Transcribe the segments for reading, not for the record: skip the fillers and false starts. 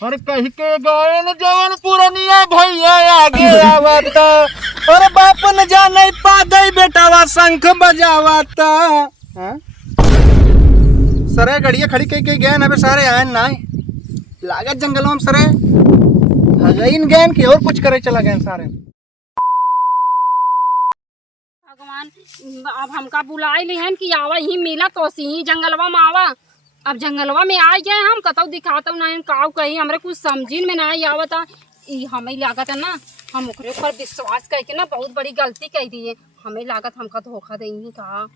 और कह के गए न जवन पुरनिया भैया आगे आवता और बाप न जाने पादई बेटावा शंख बजावता। हां सरे गड़िया खड़ी कह के गए ना सारे आए ना लागत जंगलों में सरे हगइन गए कि और कुछ करे चला गए सारे। भगवान अब हमका बुलाए ली हैं कि आवा ही मिला तो ही जंगलवा में आवा। अब जंगलवा में आ गए हम कतौ दिखाता नहीं काव कहीं हमरे कुछ समझी में नहीं आवता। हमें लागत है ना हम ओकरे ऊपर विश्वास करके ना बहुत बड़ी गलती कर दी है। हमें लागत हमका धोखा देंगी कहा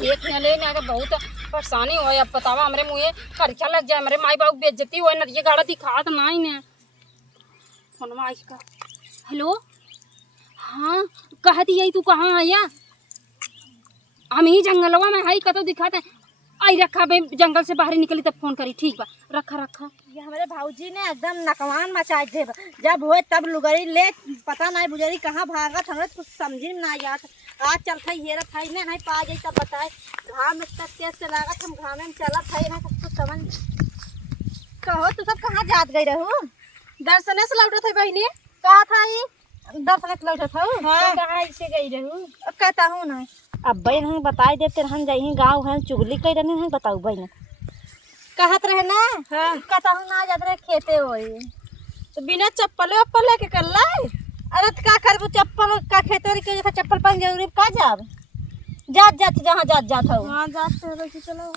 देख ले ना बहुत परेशानी हो। अब बतावा हमरे मुँहे खर्चा लग जाए हमारे माई बाबू बेइज्जती हो नदिया गाड़ा दिखात नहीं ने फोन आई का। हेलो हाँ कह दिया तू कहाँ आया? हम ही जंगलवा में है कतो दिखाते आई रखा बे जंगल से बाहर निकली तब फोन करी। ठीक बा रखा रखा। ये हमारे भाऊजी ने एकदम नकवान मचा दे जब हुए तब लुगरी ले पता नहीं बुझरी कहाँ भागत हमें कुछ समझी में ना आत। आज चलता ये रखा ही नहीं पा जाए तब बताए घाम तक कैसे लागत हम घामे में चला था ना कुछ समझ कहो तू सब कहाँ जात गई रहू? दर्शने से लौटा थे बहनी कहा था ये दर्शन लौटा था कहाँ ऐसे गई रहू कहता हूँ ना अब बहन हम बताई देते रहन जाही गाँव है चुगली कई रहने हैं बताऊ बहन कहत रहे ना। हाँ कहता हूँ ना जात रहे खेते हो तो बिना चप्पल वप्पल लेके कर लाई। अरे तो का कर चप्पल का खेते के जैसा चप्पल पहन जरूरी का जाब जात जात जहाँ जात जात हो हाँ जात है चलो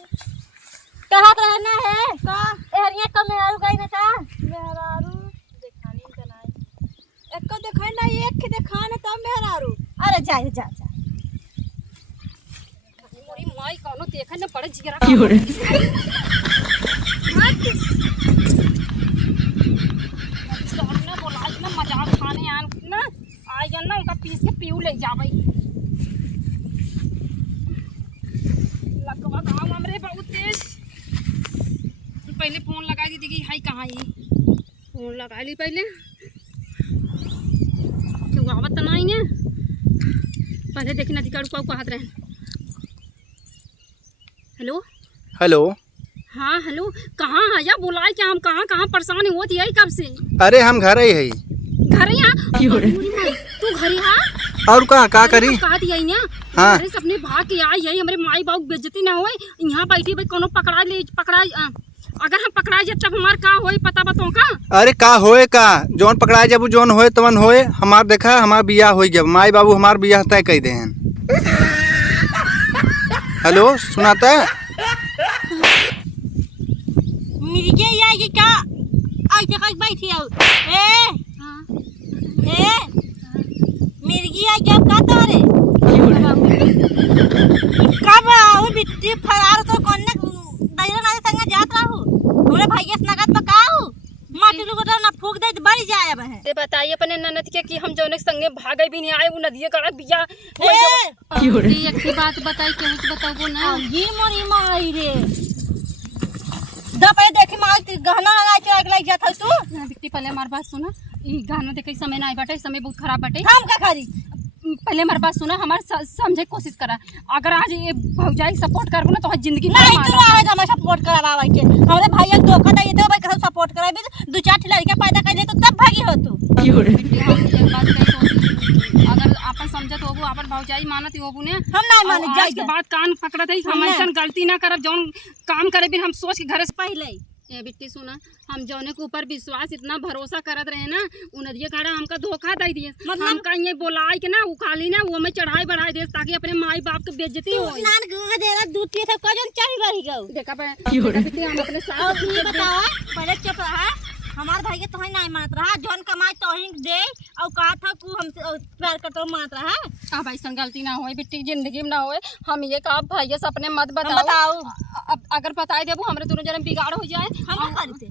कहत रहना है का एहरिया का मेहरारू गई ना का मेहरारू देखानी बनाई एक को देखाई ना एक के देखाने तब मेहरारू। अरे जा जा जा मोरी माई कोनो देखा ना बड़े जिगरा ना बोला ना मजाक खाने आन ना आ गया ना उनका पीस के पीऊ ले जाबई लगवा गाँव हमरे बहुत तेज। पहले फोन लगा दी थी हाई कहाँ ही फोन लगा ली पहले क्यों आवत तो नहीं ने पहले देखी नदी का रुका हाथ रहे। हेलो हेलो हाँ हेलो कहाँ आया बुलाए क्या हम कहाँ कहाँ परेशान होती है कब से? अरे हम घर ही है। घर यहाँ तू घर यहाँ और का करी कहा दिया हाँ अरे सबने भाग के आई है हमारे माई बाबू बेइज्जती ना होए यहाँ बैठी भाई कोनो पकड़ा ले पकड़ा अगर हम पकड़ा जाए तब हमार का होए पता बताओ का? अरे का होए का जौन पकड़ाए जब जौन होए तवन होए हमार देखा हमार बियाह हो जब माई बाबू हमार बियाह तय कह दे हैं। हेलो सुनाता है मिर्गे ये क्या ऐसे कहीं बैठी हो ए ए मिर्गी आ गया का तारे कब आओ बिट्टी फरार तो कोने दैरा ना संग जात रहू हमरे भैया से नगद बकाऊ माटी लुगटा ना फूक दे तो बढ़ जाए अब है। ते बताइए अपने ननद के कि हम जौने संगे भागे भी नहीं आए वो नदिया का बिया एक ही बात बताई के उस बताओ ना ये मोरी माई रे दपे देखी माल गहना लगा के लग जात है तू ना बिट्टी पहले हमारी बात सुना ई गाना देखे समय नहीं बाटे समय बहुत खराब बाटे हम का खरी पहले हमारी बात सुना हमारे समझे कोशिश करा अगर आज ये भौजाई सपोर्ट करबो ना तो जिंदगी नहीं तू आज हम सपोर्ट करावा के हमरे भैया धोखा दे दे भाई कैसे सपोर्ट कराबे दो चार लड़का पैदा कर ले तो तब भागी हो तू अगर अपन समझत होबू अपन भौजाई मानत होबू ने हम नहीं माने जाई के बात कान पकड़त है हम ऐसा गलती ना करब जौन काम करे भी हम सोच के घर से पहले ए बिट्टी सुना हम जौने के ऊपर विश्वास इतना भरोसा करत रहे ना उ नदिया काड़ा हमका धोखा दे दिए मतलब हमका ये बोलाई के ना उखाली ना वो में चढ़ाई बढ़ाई दे ताकि अपने माई बाप के बेइज्जती हो नान गंगा देरा दूध पिए सब कजन चाही बही गौ देखा बिट्टी हम अपने साथ ये बताओ पहले चुप रहा हमार भाई के तो नहीं मानत रहा जौन कमाई तो ही दे और कहा था कि हम प्यार करते मानत रहा। अब ऐसा गलती ना होए बिट्टी जिंदगी में ना होए हम ये कहा भैया से अपने मत बताओ अब अगर बताई देबो हमरे दोनों जने बिगाड़ हो जाए हम करते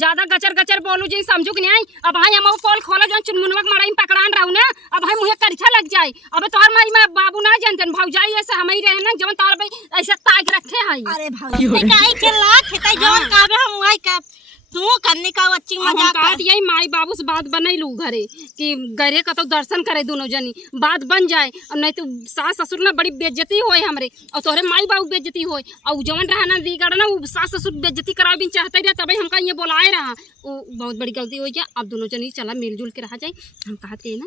ज्यादा गचर गचर बोलू जी समझू कि नहीं। अब भाई हम कॉल खोला जो चुनमुनवा मड़ाई में पकड़ान रहू ना अब भाई मुहे करछा लग जाए अब तोहर माई में बाबू ना जानतन भौजाई ऐसे हम ही रहे ना जवन तोहर भाई ऐसे ताक रखे हई। अरे भाई काई चला खेता जवन काबे हम वही का तू कन्नी का अच्छी अब हम मजाक कहत यही माई बाबू से बात बनैलू घरे कि घरे का तो दर्शन करे दोनों जनी बात बन जाए और नहीं तो सास ससुर ना बड़ी बेइज्जती होए हमरे और तोहरे माई बाबू बेइज्जती होए और जवन रहा ना दी गड़ा ना वो सास ससुर बेइज्जती करावे भी चाहते रहे तभी हमका ये बोलाए रहा वो बहुत बड़ी गलती हो गया। अब दोनों जनी चला मिलजुल के रहा जाए। हम कहते ना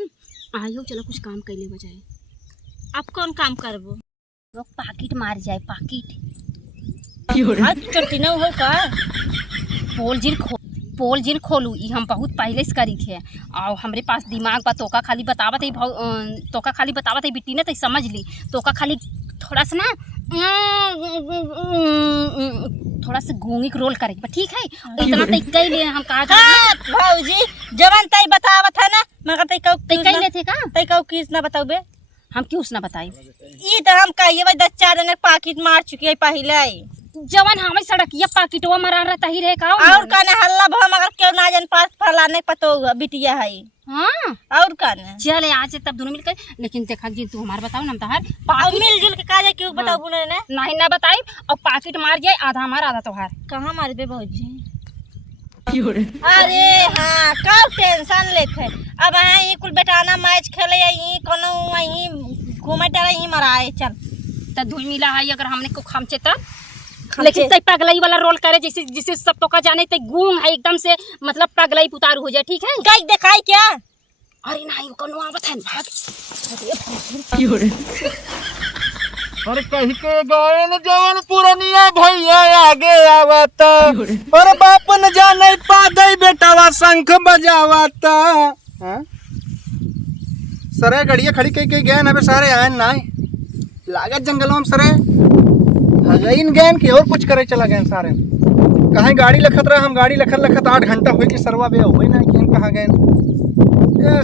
आयो चलो कुछ काम कैले बजाए। अब कौन काम करबो? लोग पाकिट मार जाए पाकिट आज चोटी न हो का पोल जिल खोलू ई हम बहुत पहले से करी थे और हमरे पास दिमाग बा तोका खाली बतावत है बिट्टी ने तो समझ ली तोका खाली थोड़ा सा ना थोड़ा सा घूंगी के रोल करेगी ठीक है इतना तक कह लिए हम कहा भौजी जवन तई बतावत है ना मगर तई कह ले थे का तई कऊ किस ना बताओबे हम क्यों ना बताई ई तो हम कहिए 10-4 जने पाकिट मार चुकी है पहले जवन हमें सड़किया पाकिटवा मरा रहता ही रहे का और काने हल्ला भा मगर क्यों ना जन पास फलाने पतो बिटिया है। हाँ और काने चले आज तब दोनों मिलकर लेकिन देखा जी तू हमारे बताओ ना तहार और मिलजुल के काजे क्यों बताओ बुने ने नहीं ना बताई और पाकिट मार जाए आधा हमारा आधा तोहार कहां मारबे भौजी? अरे हाँ का टेंशन लेथे अब यही कुल बेटाना मैच खेले यही कोनो वही घूमे टरे यही मराए चल त धुल मिला है अगर हमने को खमचे तब लेकिन तई पगलई वाला रोल करे जैसे जिसे सब तो का जाने तई गूंग है एकदम से मतलब पगलई उतारू हो जाए ठीक है कई दिखाई क्या? अरे नहीं कोनो आवत है भाग अरे कहीं के गए न जवन पुरनिया भैया आगे आवता और बाप न जाने पादे बेटावा शंख बजावता। हाँ? सरे गड़िया खड़ी कई गए ना सारे आए ना लागत जंगलों में सरे हगइन गए कि और कुछ करे चला गए सारे कहीं गाड़ी लखत रहा हम गाड़ी लखत 8 घंटा हुई कि सरवा बे हुई ना कि कहाँ गए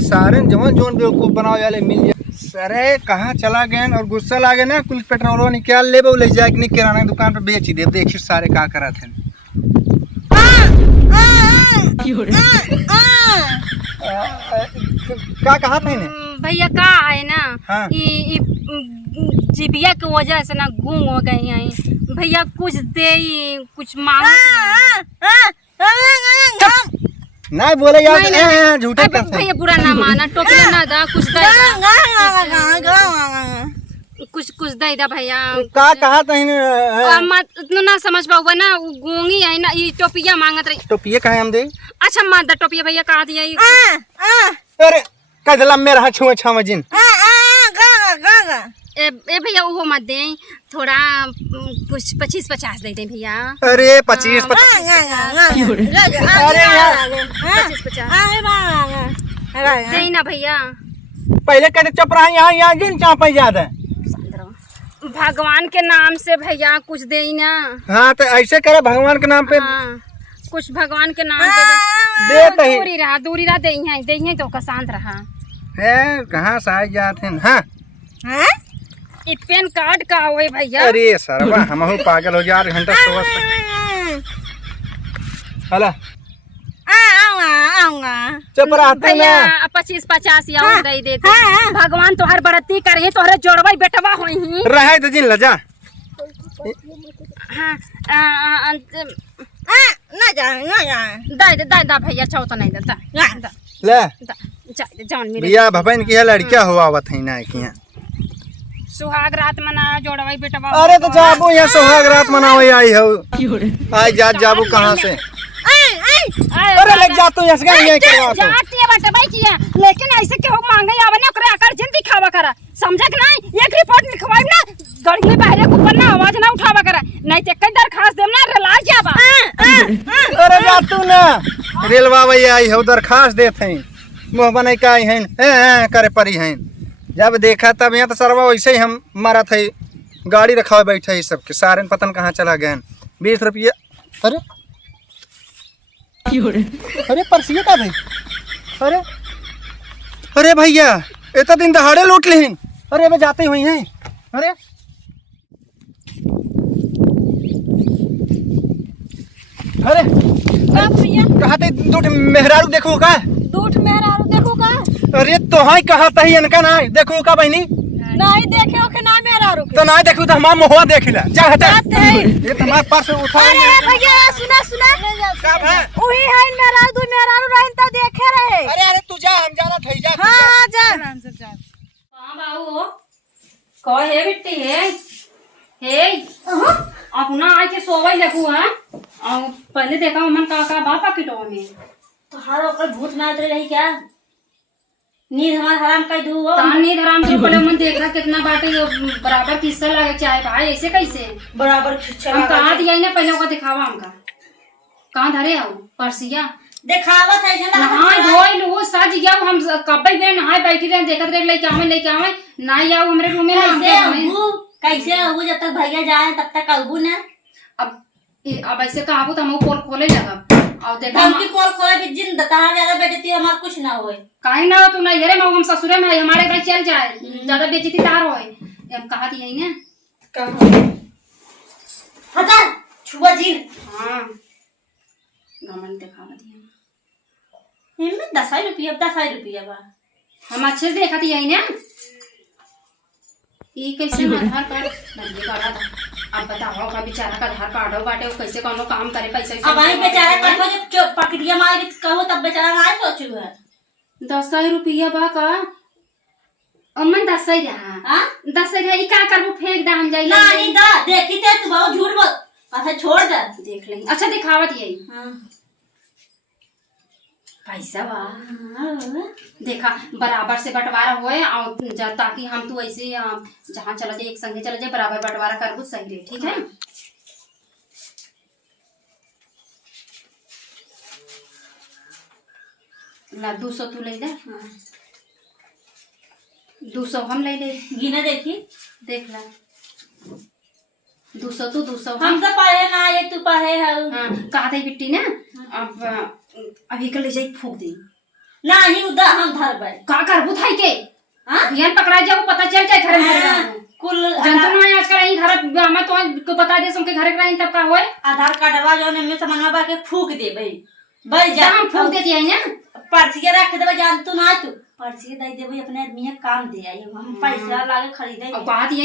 सारे जवन जोन बेवकूफ बनाओ वाले मिल जाए सरे कहाँ चला गए और गुस्सा लागे ना कुल पेट्रोल निकाल ले ले जाए कि किराना दुकान पे बेच ही दे देखिए सारे का करा थे का कहा थे भैया का है ना हाँ। जिबिया की वजह से ना घूम हो गई हैं भैया कुछ दे कुछ मांगो नहीं बोले यार झूठे भैया बुरा ना माना टोकरी ना दा कुछ दे कुछ दे दा भैया का कहा था मत ना समझ पाऊगा ना गूंगी है ना ये टोपिया मांगत रही टोपिया कहे हम दे अच्छा मत दा टोपिया भैया कहा दिया अरे कदला में रहा छुआ छावा जिन ए भैया वो मत दे थोड़ा कुछ 25-50 दे दे भैया। अरे 25-50 अरे 25-50 दे ना भैया पहले कहते चुप रहा यहाँ जिन चापा ज्यादा भगवान के नाम से भैया कुछ दे ना। हाँ तो ऐसे करे भगवान के नाम पे हाँ, कुछ भगवान के नाम पे दे दूरी रहा दे तो का शांत रहा है कहाँ से आ जाते हैं। हाँ ये पैन कार्ड का हुए भैया। अरे सरवा हम पागल हो जा 8 घंटा हला चुप रहते भैया 25-50 या दे देते भगवान तोहर बरती करे तोहरे जोड़वा बेटवा होई रहे तो जिन लजा हाँ ना जा दा भैया चाहो तो नहीं देता ले जान मेरे भैया भपन की लड़कियां हुआ आवत है ना कि सुहाग रात मना जोड़वाई बेटवा। अरे तो जाबो यहाँ सुहाग रात मनाओ आई हो आई जाबो कहाँ से अरे लग जा तू ऐसे नहीं करवा जाती है बटे भाई किया लेकिन ऐसे के हो मांगे आवे ना ओकरे आकर जिन दिखावा करा समझा कि नहीं एक रिपोर्ट लिखवाई ना गाड़ी में बहरे ऊपर ना आवाज ना उठावा करा नहीं ते कई दरखास्त देम ना रेला जाबा। अरे जा तू ना रेलवा भैया आई हो दरखास्त देत हैं मुंह बने का आई हैं करे परी हैं जब देखा तब यहाँ तो सरवा वैसे ही हम मारा थे गाड़ी रखा हुआ बैठे ही सबके सारे पतन कहाँ चला गए 20 रुपये। अरे अरे परसिया का भाई अरे अरे भैया इतना दिन दहाड़े लूट लें अरे अब जाते हुई हैं। अरे अरे भैया कहा थे दूठ मेहरारू देखो का दूठ मेहरारू देखो का अरे तो हाँ कहा था इनका ना देखो का बहनी नहीं देखे हो के ना मेरा दारू के तो ना देखू तो हमारा मोहवा देख ले जा हटा बात है। ये तुम्हारे पास उठा अरे भैया सुना सुना कब है वही है मेरा दू मेरा रहन तो देखे रहे। अरे अरे तू जा हम जाना थे जा हां हां जा कहाँ बाबू हो कह हे बिट्टी हे अपना आए के सोवई लगू है और पहले देखा मन का बापा किटो में तो हारो ओकर भूत ना उतरे रही क्या नींद हमार हराम कर दू तानी धराम से पहले मन देखा कितना बाटे ये बराबर किस्सा लगे चाहे भाई ऐसे कैसे बराबर खिचड़ा हम कहाँ दिया ना पहले ओका दिखावा हमका कहाँ धरे आओ परसिया देखावत है ना नहाय धोई लू सज गया हम कब्बे में नहाय बैठी रहे देखत रहे लेके आवे ना आओ हमरे रूम में ना कैसे अबू जब तक भैया जाए तब तक अबू ना अब ऐसे कहाबू तो हम पोल खोले लगा और देखा हमकी पोल खोले भी जिन दतार ज्यादा बेइज्जती हमार कुछ ना होए काहे ना तू ना येरे हम ससुरे में हमारे घर चल जाए ज्यादा बेइज्जती तार होए हम कहा दी है ना कहां हटा छुआ जिन हां गमन दिखावा दिया इनमें 10 रुपया बा हम अच्छे से देखा दी है ना ये कैसे आधार कार्ड नहीं काढ़ा था अब बताओ का बेचारा का आधार कार्ड हो बाटे वो कैसे कोनो काम करे पैसा अब आई बेचारा कहो जब पकड़िया मार के कहो तब बेचारा ना सोचू है 10 रुपया बा का अमन 10 रहा हां 10 रहा ई का करबो फेंक दाम जाई नहीं दा देखी ते तू बहुत झूठ बोल अच्छा छोड़ दे देख ले अच्छा दिखावत यही हां पैसा बा देखा बराबर से बंटवारा होए और ताकि हम तू ऐसे जहाँ चला जाए एक संगे चला जाए बराबर बंटवारा करबू सही रहे ठीक है ला 200 तू ले ले 200 हम ले ले गिना देखी देख ला 200 तू 200 हम तो पढ़े ना ये तू पढ़े है हाँ कहा था बिट्टी ना अब अभी कल ले जाई फूक दे नहीं उदा हम धर बे का करबू थाई के हां ध्यान पकड़ा जाओ पता चल जाए घर में कुल जनता में आजकल यही घर मैं तो बता दे सम के घर के तब का होए आधार कार्डवा जो ने में सामान बा के फूक दे भाई जा हम फूक देती है ना पर्ची रख देबे जान तू ना तू पर्ची दे देबे अपने आदमी काम दे आई हम पैसा लागे खरीदे अब बात ये